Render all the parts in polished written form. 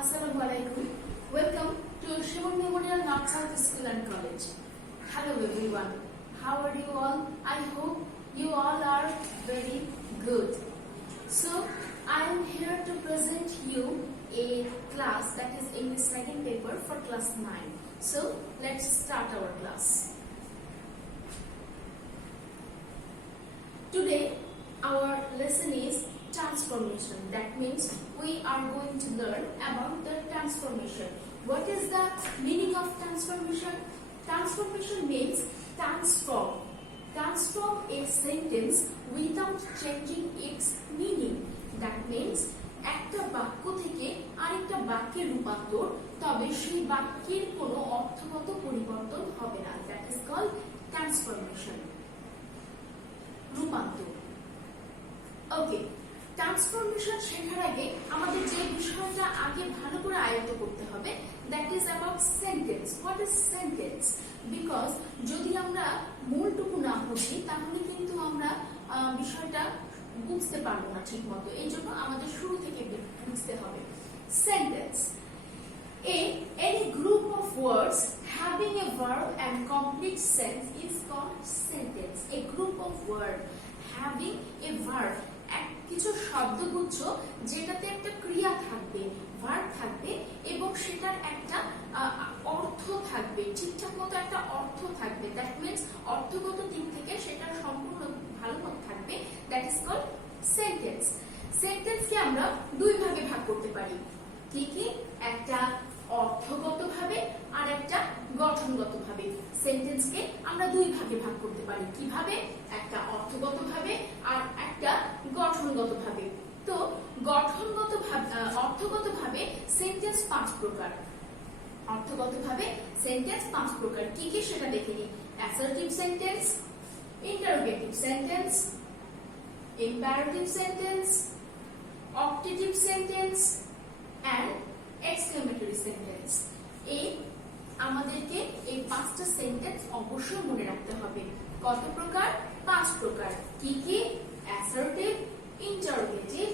Assalamu alaikum. Welcome to Shimon Memorial North South School and College. Hello everyone. How are you all? I hope you all are very good. So I am here to present you a class that is English second paper for class 9. So let's start our class. Today our lesson is transformation. That means we are going to learn about the transformation. What is the meaning of transformation? Transformation means transform. Transform a sentence without changing its meaning. That means একটা বাক্য থেকে আরেকটা বাক্যে রূপান্তর, তবে সেই বাক্যের কোনো অর্থগত পরিবর্তন হবে না। That is called transformation. রূপান্তর। ওকে, ট্রান্সফরমেশন শেখার আগে আমাদের যে বিষয়টা আগে ভালো করে আয়ত্ত করতে হবে, that is about sentence. What is sentence? Because যদি আমরা মূলটুকু না বুঝি তাহলে কিন্তু আমরা বিষয়টা বুঝতে পারবো না ঠিক মতো। এই জন্য আমাদের শুরু থেকে বুঝতে হবে। Sentence any group of words having a verb and complete sense is called sentence. A group of words having a verb, কিছু শব্দগুচ্ছ যেটাতে একটা ক্রিয়া থাকবে, ভার্ব থাকবে এবং সেটার একটা অর্থ থাকবে, ঠিকঠাক মতো একটা অর্থ থাকবে। দ্যাট মিন্স অর্থগত দিক থেকে সেটা সম্পূর্ণ ভালো মতো থাকবে। That is called sentence. সেন্টেন্সকে আমরা দুই ভাগে ভাগ করতে পারি। কি কি? একটা অর্থগতভাবে আর একটা গঠনগতভাবে। সেন্টেন্সকে আমরা দুই ভাগে ভাগ করতে পারি। কিভাবে? একটা অর্থগতভাবে আর একটা গঠনগতভাবে। তো অর্থগতভাবে সেন্টেন্স 5 প্রকার। অর্থগতভাবে সেন্টেন্স 5 প্রকার। কি কি সেটা দেখে নিই। Assertive sentence, interrogative sentence, imperative sentence, optative sentence and exclamatory sentence. আমাদেরকে এই 5টা সেন্টেন্স অবশ্যই মনে রাখতে হবে। কত প্রকার? 5 প্রকার। কি কি? Assertive, interrogative,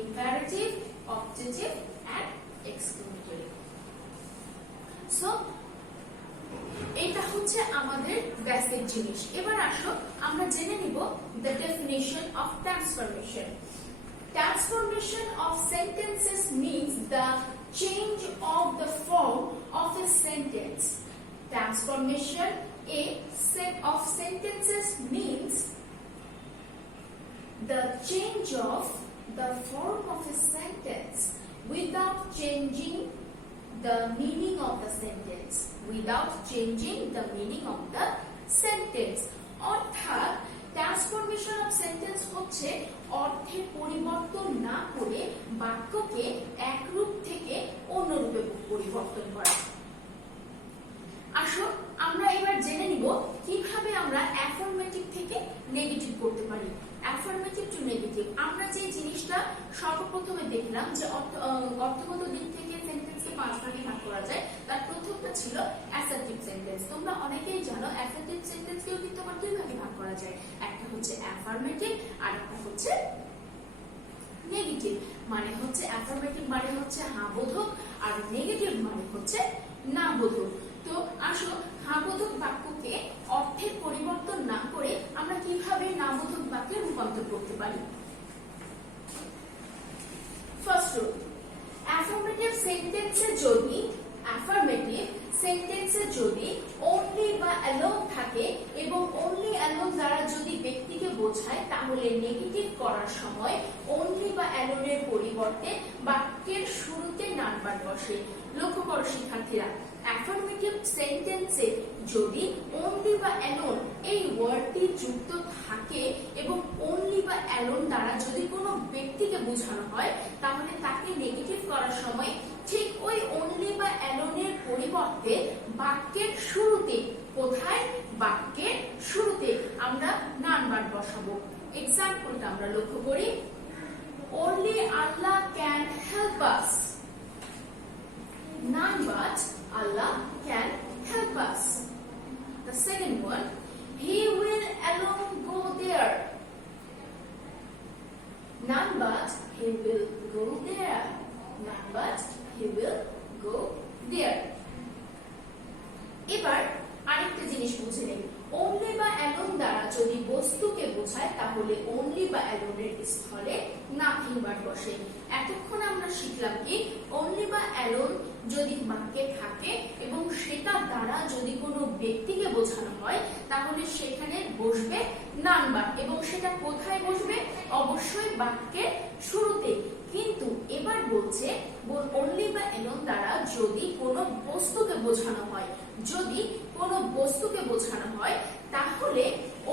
imperative, objective and exclamatory. So এটা হচ্ছে আমাদের বেসিক জিনিস। এবার আসো আমরা জেনে নিব the definition of transformation. Transformation of sentences means the change of the form of a sentence. Transformation of sentences means the change of the form of a sentence without changing the meaning of the sentence. Without changing the meaning of the sentence. অর্থাৎ transformation of sentence হচ্ছে অর্থের পরিবর্তন না করে বাক্যকে এক রূপ থেকে অন্য রূপে পরিবর্তন করা। আসো আমরা এবার জেনে নিব কিভাবে আমরা অ্যাফার্মেটিভ থেকে নেগেটিভ করতে পারি। Affirmative two negative. আমরা যে জিনিসটা সর্বপ্রথমে দেখলাম যে অর্থগত দিক থেকে সেন্টেন্সকে 5 ভাগে ভাগ করা যায়, তার প্রথমটা ছিল অ্যাসার্টিভ সেন্টেন্স। তোমরা অনেকেই জানো অ্যাসার্টিভ সেন্টেন্সকেও কিন্তু আবার 2 ভাগে ভাগ করা যায়। একটা হচ্ছে অ্যাফার্মেটিভ আর একটা হচ্ছে নেগেটিভ। মানে হচ্ছে অ্যাফার্মেটিভ মানে হচ্ছে হ্যাঁ বোধক আর নেগেটিভ মানে হচ্ছে না বোধক। তো আসো হ্যাঁ বোধক বাক্যকে অর্থের পরিবর্তন না করে আমরা কিভাবে না বোধক বাক্যে রূপান্তর করতে পারি। ফার্স্ট রুল, অ্যাফার্মেটিভ সেন্টেন্সে যদি অনলি বা অ্যালোন থাকে এবং অনলি অ্যালোন দ্বারা যদি ব্যক্তিকে বোঝায় তাহলে নেগেটিভ করার সময় অনলি বা অ্যালোনের পরিবর্তে বাক্যের শুরুতে নাম্বার বসে। লক্ষ্য করো শিক্ষার্থীরা, অ্যাফার্মেটিভ সেন্টেন্সে যদি অনলি বা অ্যালোন এই ওয়ার্ডটি যুক্ত থাকে এবং অনলি বা অ্যালোন দ্বারা যদি কোনো ব্যক্তিকে বোঝানো হয় তাহলে তাকে নেগেটিভ করার সময় ঠিক ওই অনলি বা অ্যালোনের পরিবর্তে বাক্যের শুরুতে, কোথায়? বাক্যের শুরুতে আমরা নাম্বার বসাবো। এক্সাম্পলটা আমরা লক্ষ্য করি। Only Allah can help us. None but Allah can help us. The second one, He will alone go there. None but He will go there. None but He will শিখলাম কি অনলি বা alone যদি বাক্যে থাকে এবং সেটা দ্বারা যদি কোনো ব্যক্তিকে বোঝানো হয় তাহলে সেখানে বসবে নাম্বার এবং সেটা কোথায় বসবে অবশ্যই বাক্যের শুরুতে। কিন্তু এবার বলছে অনলি বা অ্যালোন দ্বারা যদি কোনো বস্তুকে বোঝানো হয়, যদি কোনো বস্তুকে বোঝানো হয় তাহলে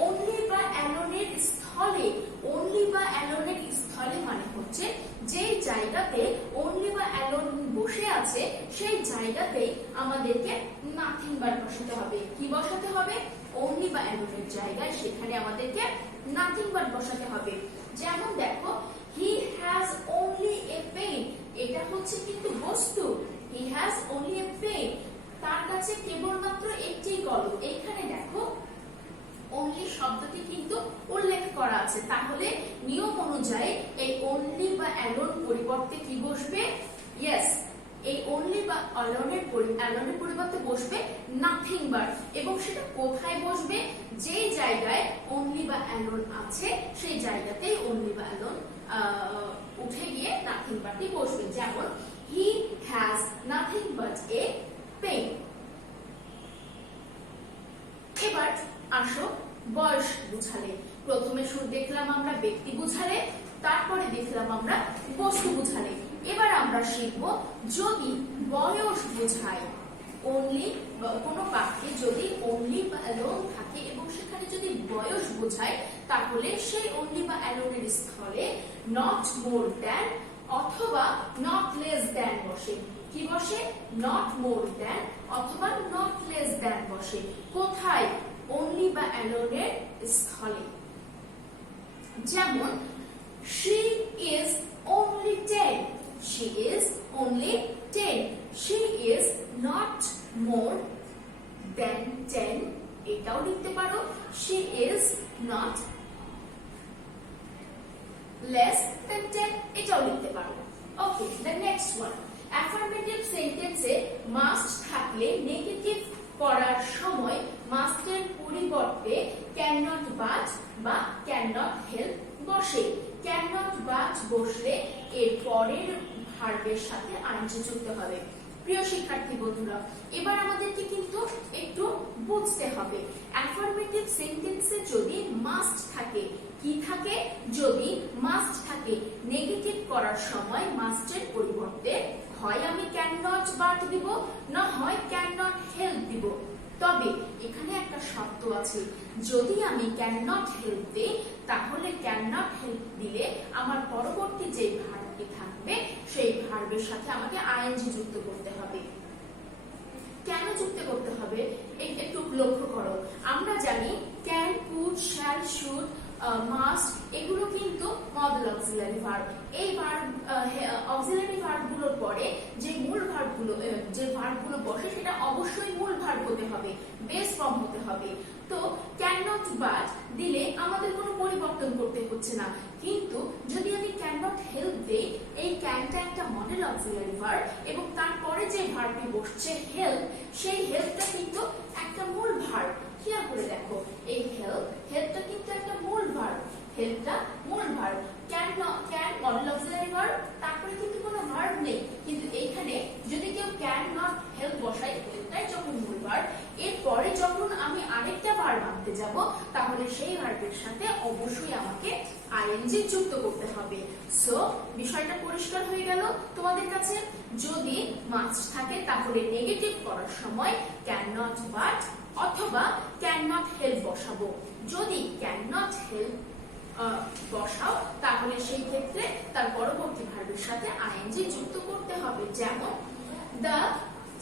অনলি বা অ্যালোনের স্থলে, অনলি বা অ্যালোনের স্থলে মানে হচ্ছে যে জায়গাতে অনলি বা অ্যালোন বসে আছে সেই জায়গাতে আমাদেরকে নাথিং বার বসাতে হবে। কি বসাতে হবে? অনলি বা অ্যালোনের জায়গায় সেখানে আমাদেরকে নাথিং বার বসাতে হবে। যেমন দেখো he has only a pen, এটা হচ্ছে কিন্তু বস্তু। He has only a pen, তার কাছে কেবলমাত্র একটি কলম। এখানে দেখো অনলি শব্দটি কিন্তু উল্লেখ করা আছে, তাহলে নিয়ম অনুযায়ী এই অনলি বা অ্যালোন পরিবর্তে কি বসবে? ইয়েস, এই অনলি বা অ্যালোনের পরিবর্তে বসবে নাথিং বার এবং সেটা কোথায় বসবে? যেই জায়গায় অনলি বা অ্যালোন আছে সেই জায়গাতেই অনলি বা অ্যালোন উঠে গিয়ে নাথিং বারটি বসবে। যেমন he has nothing but a pen. এবার আসো বয়স বুঝালে। প্রথমে দেখলাম আমরা ব্যক্তি বুঝালে, তারপরে দেখলাম আমরা বস্তু বুঝালে। এবার আমরা শিখব যদি বয়স বোঝায়, অনলি কোনো বাক্যে যদি অনলি বা অ্যালোন থাকে এবং সেখানে যদি বয়স বোঝায় তাহলে সেই অনলি বা অ্যালোনের স্থলে নট মোর দ্যান অথবা নট লেস দ্যান বসে। কি বসে? নট মোর দ্যান অথবা নট লেস দ্যান বসে। কোথায়? অনলি বা অ্যালোনের স্থলে। যেমন she is only 10, she is only 10, she is not more than 10, এটাও লিখতে পারো she is not less than 10, এটাও লিখতে পারো। ওকে, the next one, affirmative sentence A must থাকলে নেগেটিভ করার সময় must এর পরিবর্তে cannot but বা cannot help বসে। cannot but বসলে এর পরের ভার্বের সাথে আইএনজি যুক্ত হবে। প্রিয় শিক্ষার্থী বন্ধুরা, এবার আমাদেরকে কিন্তু একটু বুঝতে হবে অ্যাফার্মেটিভ সেন্টেন্সে যদি মাস্ট থাকে, কি থাকে? যদি মাস্ট থাকে নেগেটিভ করার সময় মাস্টের পরিবর্তে হয় আমি ক্যান নট বাট দিব, না হয় ক্যান নট হেল্প দিব। তবে এখানে একটা শর্ত আছে, যদি আমি ক্যান নট হেল্প দিই তাহলে ক্যান নট হেল্প দিলে আমার পরবর্তী যে ভার্বটি থাকবে সেই ভার্বের সাথে আমাকে আইএনজি যুক্ত করতে হবে। কেন যুক্ত করতে হবে এই একটু লক্ষ্য করো। আমরা জানি can, could, shall, should, must এগুলো কিন্তু মডেল অক্সিলারি ভার্ব। এই ভার্ব অক্সিলারি ভার্বগুলোর পরে যে মূল ভার্বগুলো বসে সেটা অবশ্যই মূল ভার্ব হতে হবে, বেস ফর্ম হতে হবে। তো ক্যান নট বাট দিলে আমাদের কোনো পরিবর্তন করতে হচ্ছে না, কিন্তু যদি আমি ক্যান নট হেল্প দেই, এই ক্যানটা একটা মডেল অক্সিলারি ভার্ব এবং তারপরে যে ভার্বটি বসছে হেল্প, সেই হেল্পটা কিন্তু একটা মূল ভার্ব। খেয়াল করে দেখো, এই হেল্পটা কিন্তু একটা মূল ভার্ব, হেল্পটা মূল verb. Can model auxiliary verb, তারপরে কিন্তু কোনো ভার্ব নেই, কিন্তু এখানে যদি কেউ ক্যান নট হেল্প বসাই, হেল্পটাই যখন মূল ভার্ব, এরপরে যখন আমি আরেকটা ভার্ব আনতে যাব তাহলে সেই ভার্বের সাথে অবশ্যই আমাকে আইএনজি যুক্ত করতে হবে। সো বিষয়টা পরিষ্কার হয়ে গেল তোমাদের কাছে? যদি মাস্ট থাকে তাহলে নেগেটিভ করার সময় ক্যান নট বাট অথবা ক্যান নট হেল্প বসাবো। যদি ক্যান নট হেল্প বসাও তাহলে সেই ক্ষেত্রে তার পরবর্তী ভার্বের সাথে আইএনজি যুক্ত করতে হবে। যেমন the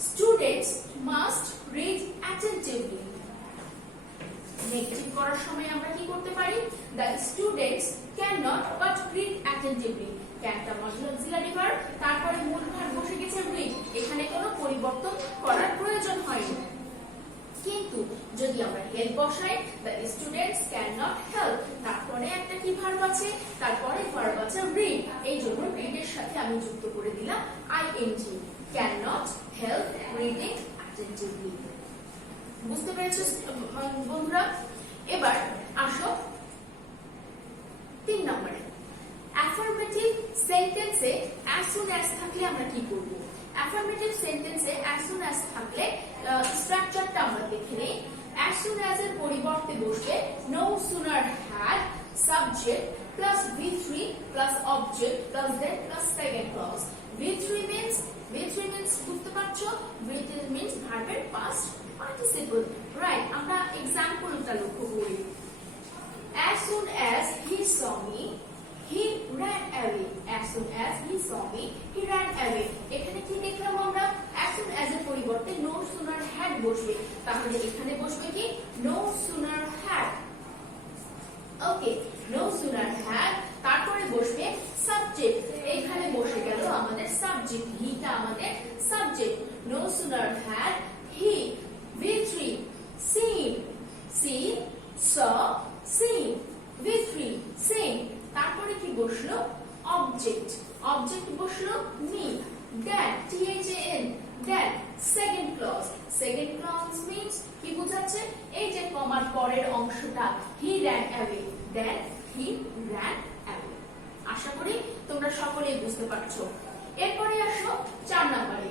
students must read attentively। Negative করার সময় আমরা কি করতে পারি? the students cannot but read attentively। ক্যানটা মডেল অক্সিলারি ভার্ব, তারপরে মূল ভার্ব বসে গেছে read, এখানে কোনো পরিবর্তন করার প্রয়োজন হয়নি। কিন্তু যদি আমরা হেল্প বসাই, the students cannot help, তারপরে একটা কি ভার্ব আছে? তারপরে ভার্ব আছে read, এই জন্য read এর সাথে আমি যুক্ত করে দিলাম ING, cannot help reading attentively। বুঝতে পেরেছো বন্ধুরা? এবার আসো 3 নম্বরে, অ্যাফার্মেটিভ সেন্টেন্সে অ্যাজ সুন অ্যাজ থাকলে আমরা কি করব? অ্যাফার্মেটিভ সেন্টেন্সে অ্যাজ সুন অ্যাজ থাকলে স্ট্রাকচারটা আমরা দেখে নেই। অ্যাজ সুন অ্যাজ এর পরিবর্তে বসবে no sooner had subject plus V3 plus object plus then plus second clause. V3 means বুঝতে পারছো? V3 means ভার্বের পাস্ট পার্টিসিপল, রাইট? আমরা এক্সাম্পলটা লক্ষ্য করি। As soon as he saw me, he ran away. As soon as he saw me, he ran away. এখানে কি দেখলাম আমরা? As soon as এর পরিবর্তে no sooner had বসবে, তাহলে এখানে বসবে কি no sooner had। Okay, no sooner had, তারপরে বসবে সাবজেক্ট। এখানে বসে গেল আমাদের সাবজেক্ট, হি টা আমাদের subject. no sooner had he V3 seen, saw, seen, V3 seen, তারপরে কি বসলো অবজেক্ট, অবজেক্ট বসলো me, that THAN, that second clause. Second clause means কি বোঝাচ্ছে? এই যে কমার পরের অংশটা he ran away, that he ran away। আশা করি তোমরা সকলেই বুঝতে পারছো। এরপরে আসো 4 নম্বরে,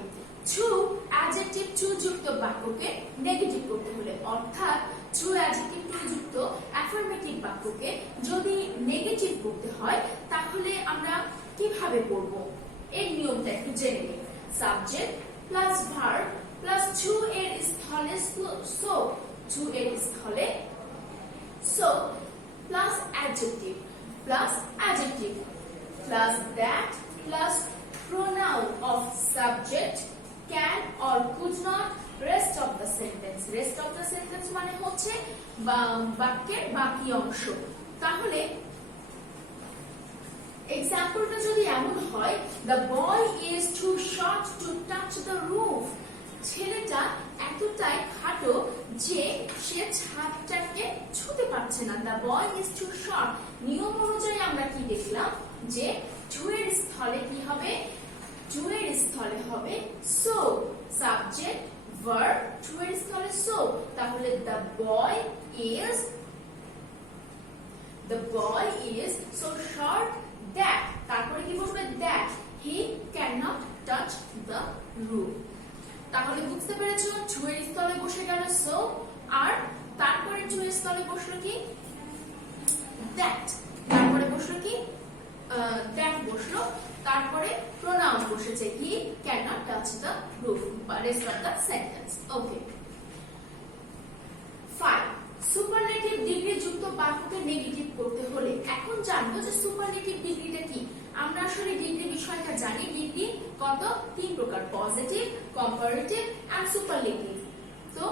টু অ্যাডজেক্টিভ টু যুক্ত বাক্যকে নেগেটিভ করতে হলে, অর্থাৎ টু অ্যাডজেক্টিভ টু যুক্ত অ্যাফার্মেটিভ বাক্যকে যদি নেগেটিভ করতে হয় তাহলে আমরা কিভাবে করব? এর নিয়মটা একটু জেনে নিই। Subject plus verb plus too এর স্থলে সো, টু এর স্থলে so plus adjective plus adjective plus that plus pronoun of subject can or could not, rest of the sentence, rest of the sentence মানে হচ্ছে বাক্যের বাকি অংশ। তাহলে এক্সাম্পলটা যদি এমন হয়, the boy is too short to touch the roof, ছেলেটা এতটাই খাটো যে সে ছাদটাকে ছুঁতে পারছে না। the boy is too short, নিয়ম অনুযায়ী আমরা কি দেখলাম যে টু এর স্থলে কি হবে? টু এর স্থলে হবে সো, সাবজেক্ট ভার্ব, টু এর স্থলে সো, তাহলে the boy is so short that, তারপরে কি বলবে? that he cannot touch the roof। তাহলে বুঝতে পেরেছো টু এর স্থলে বসে গেল সো, আর তারপরে টু এর স্থলে বসলো কি that, তারপরে বসলো কি that বসলো, তারপরে প্রোনাউন বসেছে he cannot touch the roof বা rest of the sentence। Okay, 5 superlative degree যুক্ত বাক্যকে নেগেটিভ করতে হলে এখন জানবো যে সুপারলেটিভ ডিগ্রিটা কি। আমরা আসলে ডিগ্রি বিষয়টা জানি, ডিগ্রি কত? 3 প্রকার, পজিটিভ, কম্পারেটিভ এন্ড সুপারলেটিভ। তো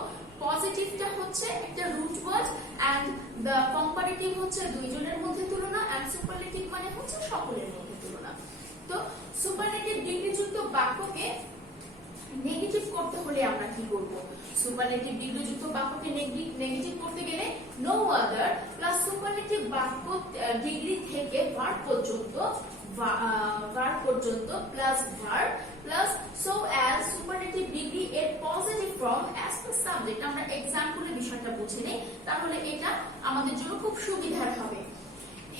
পজিটিভটা হচ্ছে একটা root word and the comparative হচ্ছে দুইজনের মধ্যে তুলনা এন্ড সুপারলেটিভ মানে হচ্ছে সকলের মধ্যে তুলনা। তো সুপারলেটিভ ডিগ্রি যুক্ত বাক্যকে নেগেটিভ করতে হলে আমরা কি করব? সুপারলেটিভ ডিগ্রি যুক্ত বাক্যকে নেগেটিভ করতে গেলে নো আদার প্লাস সুপারলেটিভ বাক্য ডিগ্রি থেকে ভার্ব পর্যন্ত plus verb plus so as superlative degree এর positive form as the subject. আমরা এক্সাম্পলের বিষয়টা বুঝে নেই, তাহলে এটা আমাদের জন্য খুব সুবিধার হবে।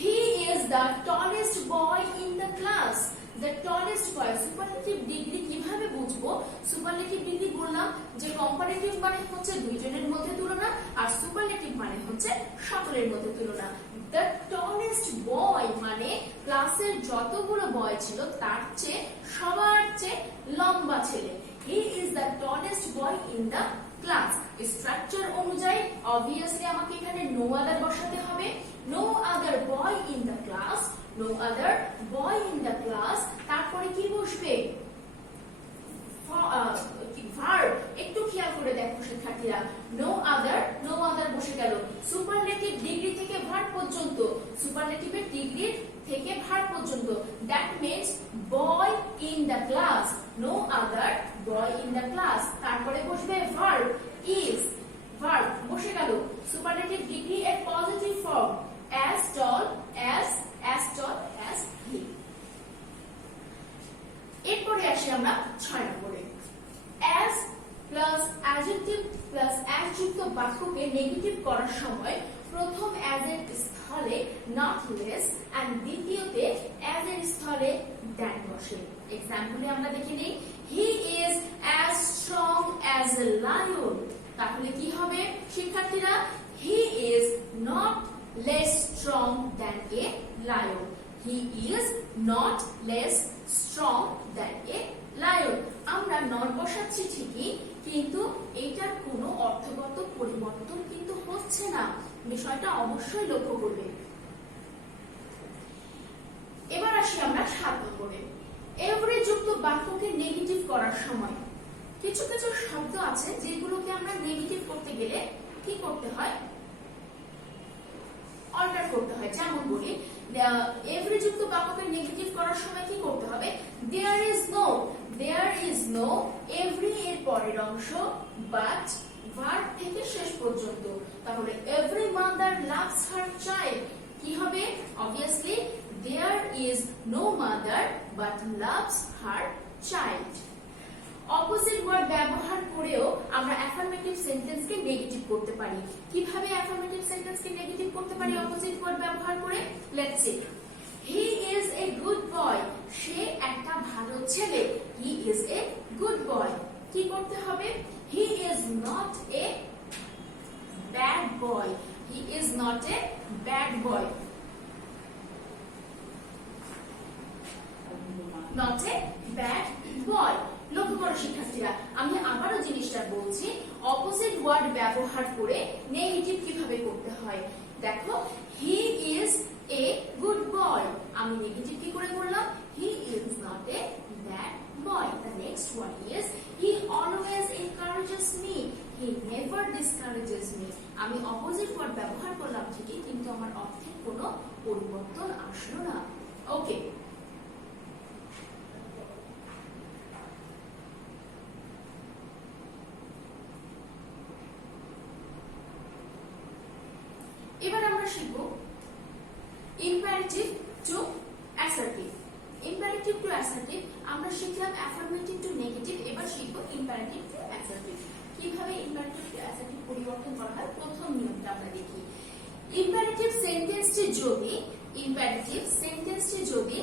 He is the tallest boy in the class. The tallest boy, superlative degree কিভাবে বুঝবো? সুপারলেটিভ ডিগ্রি বললাম যে কম্পারেটিভ মানে হচ্ছে দুইজনের মধ্যে তুলনা আর সুপারলেটিভ মানে হচ্ছে সকলের মধ্যে তুলনা। The tallest boy মানে ক্লাসের যতগুলো বয় ছিল তার চেয়ে সবার চেয়ে লম্বা ছেলে। He is the tallest boy in the class। Structure অনুযায়ী obviously আমাকে এখানে no other বসাতে হবে। No other boy in the class, no other boy in the class, তারপরে কি বসবে? ভার্ব। একটু খেয়াল করে দেখো শিক্ষার্থীরা, no other বসে গেল সুপারলেটিভ ডিগ্রি থেকে ভার্ব পর্যন্ত, সুপারলেটিভের ডিগ্রি থেকে ভার্ব পর্যন্ত। that means boy in the class, no other boy in the class, তারপরে বসবে ভার্ব is, ভার্ব বসে গেল সুপারলেটিভ ডিগ্রি এর positive form as tall as he। এরপরে আসি আমরা 6 নম্বরে, as plus adjective plus as যুক্ত বাক্যকে নেগেটিভ করার সময় প্রথম as এর স্থলে not less and দ্বিতীয়তে as এর স্থলে than বসে। এক্সাম্পলে আমরা দেখে নিই, he is as strong as a lion। তাহলে কি হবে শিক্ষার্থীরা? he is not less strong than a lion। he is not less strong than a lion। আমরা not বসাচ্ছি ঠিকই, কিন্তু এটার কোনো অর্থগত পরিবর্তন কিন্তু হচ্ছে না, বিষয়টা অবশ্যই লক্ষ্য করবে। এবার আসি আমরা 7 নম্বরে, এভারি যুক্ত বাক্যকে নেগেটিভ করার সময় কিছু কিছু শব্দ আছে যেগুলোকে আমরা নেগেটিভ করতে গেলে কি করতে হয়? অল্টার করতে হয়। যেমন বলি, এভারি যুক্ত বাক্যকে নেগেটিভ করার সময় কি করতে হবে? there is no এভরি এর পরের অংশ বাট ভার্ব থেকে শেষ পর্যন্ত। তাহলে every mother loves her child কি হবে? Obviously there is no mother but loves her child। Opposite word ব্যবহার করেও আমরা অ্যাফার্মেটিভ সেন্টেন্সকে নেগেটিভ করতে পারি। কিভাবে অ্যাফার্মেটিভ সেন্টেন্সকে নেগেটিভ করতে পারি অপোজিট ওয়ার্ড ব্যবহার করে? Let's see, he is a good boy। সে একটা ভালো ছেলে। he is a good boy। কি করতে হবে? he is not a bad boy। he is not a bad boy। not a bad boy। লক্ষ্য করো শিক্ষার্থীরা, আমি আবারও জিনিসটা বলছি, অপোজিট ওয়ার্ড ব্যবহার করে নেগেটিভ কিভাবে করতে হয়। দেখো, he is a good boy, আমি নেগেটিভ কি করে করলাম? he is not a bad boy। the next one is he always encourages me, he never discourages me। আমি অপোজিট ওয়ার্ড ব্যবহার করলাম ঠিকই, কিন্তু আমার অর্থের কোনো পরিবর্তন আসলো না। ওকে, এবার আমরা শিখব imperative two assertive. Imperative two assertive আমরা শিখলাম অ্যাফার্মেটিভ টু নেগেটিভ, এবার শিখব ইম্পারেটিভ টু অ্যাসার্টিভ। কিভাবে ইম্পারেটিভ টু অ্যাসার্টিভ পরিবর্তন করা হয় প্রথম নিয়মটা আমরা দেখি। ইম্পারেটিভ সেন্টেন্সটি যদি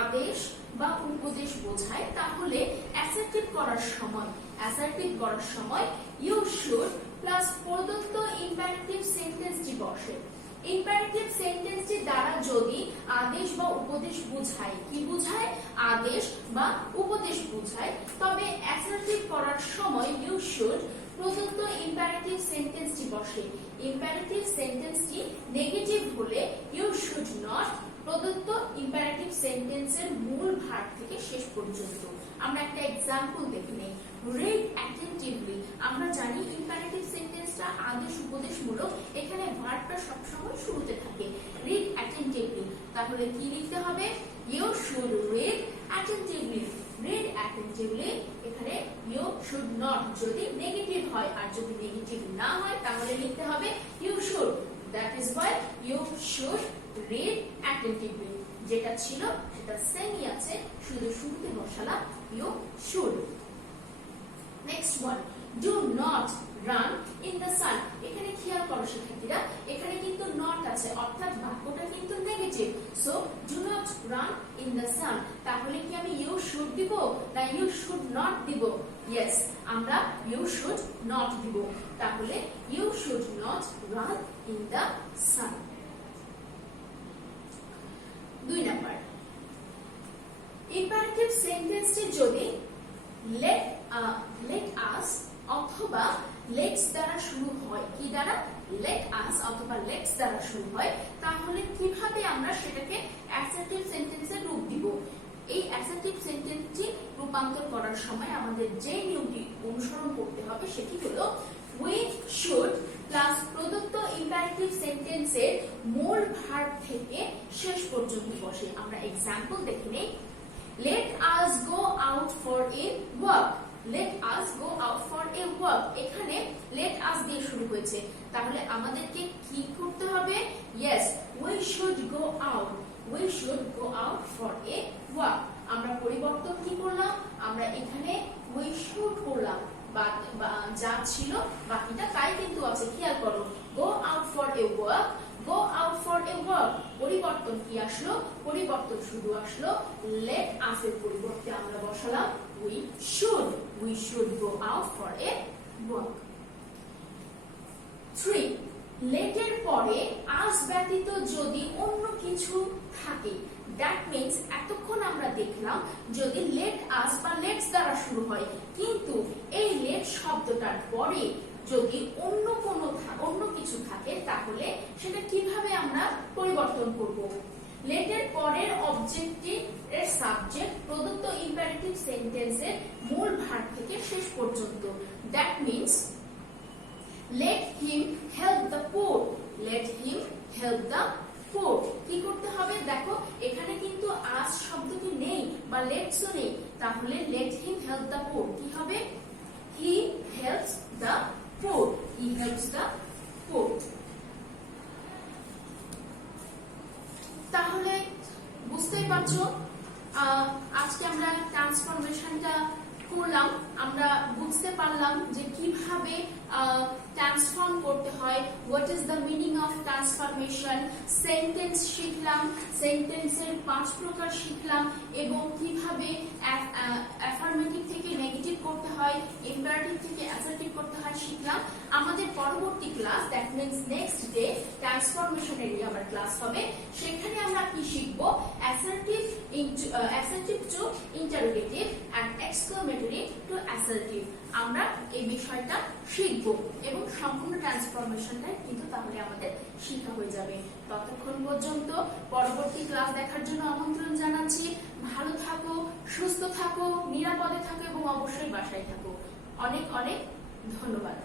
আদেশ বা উপদেশ বোঝায়, তাহলে অ্যাসার্টিভ করার সময় ইউ শুড প্লাস প্রদত্ত ইম্পারেটিভ সেন্টেন্সটি বসে। ইম্পারেটিভ সেন্টেন্সটি দ্বারা যদি আদেশ বা উপদেশ বোঝায়, কি বোঝায়? আদেশ বা উপদেশ বোঝায়, তবে অ্যাসার্টিভ করার সময় ইউ শুড প্রদত্ত ইম্পারেটিভ সেন্টেন্সটি বসে। ইম্পারেটিভ সেন্টেন্সটি নেগেটিভ হলে ইউ শুড নট প্রদত্ত ইম্পারেটিভ সেন্টেন্সের মূল ভার্ব থেকে শেষ পর্যন্ত। আমরা একটা এক্সাম্পল দেখে নেই, read attentively। আমরা জানি ইম্পারেটিভ সেন্টেন্সটা আদেশ উপদেশমূলক, এখানে ভার্বটা সবসময় শুরুতে থাকে। read attentively, তাহলে কি লিখতে হবে? you should read attentively। read attentively, এখানে you should not যদি নেগেটিভ হয়, আর যদি নেগেটিভ না হয় তাহলে লিখতে হবে you should। that is why you should read attentively। যেটা ছিল সেটা সেমই আছে, শুধু শুরুতে বসালাম you should। Next one, do not run in the sun। এখানে খেয়াল করো শিক্ষার্থীরা, এখানে কিন্তু not আছে, অর্থাৎ বাক্যটা কিন্তু negative. So do not run in the sun, তাহলে কি আমি you should দিব না you should not দিব? yes, আমরা you should not দিব। তাহলে you should not run in the sun। 2 number, imperative সেন্টেন্সটি যদি let us অথবা let's দ্বারা শুরু হয়, কি দ্বারা? let us অথবা let's দ্বারা শুরু হয়, তাহলে কিভাবে আমরা সেটাকে অ্যাসার্টিভ সেন্টেন্সে রূপ দিব? এই অ্যাসার্টিভ সেন্টেন্সটি রূপান্তর করার সময় আমাদের যে নিয়মটি অনুসরণ করতে হবে সেটি হলো we should প্লাস প্রদত্ত ইম্পারেটিভ সেন্টেন্সের মূল ভার্ব থেকে শেষ পর্যন্ত বসে। আমরা এক্সাম্পল দেখে নেই, let us go out for a walk। let us go out for a walk, এখানে let us দিয়ে শুরু হয়েছে, তাহলে আমাদেরকে কি করতে হবে? yes, we should go out for a walk। আমরা পরিবর্তন কি করলাম? আমরা এখানে উই শুড করলাম, বা যা ছিল বাকিটা তাই কিন্তু আছে। খেয়াল করো, go out for a work, go out for a work, পরিবর্তন কি আসলো? পরিবর্তন শুধু আসলো লেট আস এর পরিবর্তে আমরা বসালাম we should go out for a work. 3, লেটের পরে আস ব্যতীত যদি অন্য কিছু থাকে, দ্যাট মিন্স এতক্ষণ আমরা দেখলাম যদি লেট আস বা লেটস দ্বারা শুরু হয়, কিন্তু এই লেট শব্দটার পরে যদি অন্য কিছু থাকে তাহলে সেটা কিভাবে আমরা পরিবর্তন করব? লেটের পরের অবজেক্টিভ এর সাবজেক্ট প্রদত্ত ইম্পারেটিভ সেন্টেন্সের মূল ভার্ব থেকে শেষ পর্যন্ত, that means let him help the poor, let him help the poor। কি করতে হবে? দেখো এখানে কিন্তু আজ শব্দটি নেই বা লেটসও নেই, তাহলে let him help the poor কি হবে? he helps the poor, he helps the poor। তাহলে বুঝতেই পারছো আজকে আমরা ট্রান্সফরমেশনটা করলাম, আমরা বুঝতে পারলাম যে কিভাবে ট্রান্সফর্ম করতে হয়, what is the meaning of transformation, sentence শিখলাম, সেন্টেন্সের 5 প্রকার শিখলাম, এবং কিভাবে অ্যাফার্মেটিভ থেকে নেগেটিভ করতে হয়, ইম্পারেটিভ থেকে অ্যাসার্টিভ করতে হয় শিখলাম। আমাদের পরবর্তী class, that means next day, ট্রান্সফরমেশনেরই আমার ক্লাস হবে, সেখানে আমরা কি শিখব? Assertive to interrogative and exclamatory to assertive, আমরা এই বিষয়টা শিখব এবং সম্পূর্ণ ট্রান্সফরমেশনটাই কিন্তু তাহলে আমাদের শেখা হয়ে যাবে। ততক্ষণ পর্যন্ত পরবর্তী ক্লাস দেখার জন্য আমন্ত্রণ জানাচ্ছি। ভালো থাকো, সুস্থ থাকো, নিরাপদে থাকো এবং অবশ্যই বাসায় থাকো। অনেক অনেক ধন্যবাদ।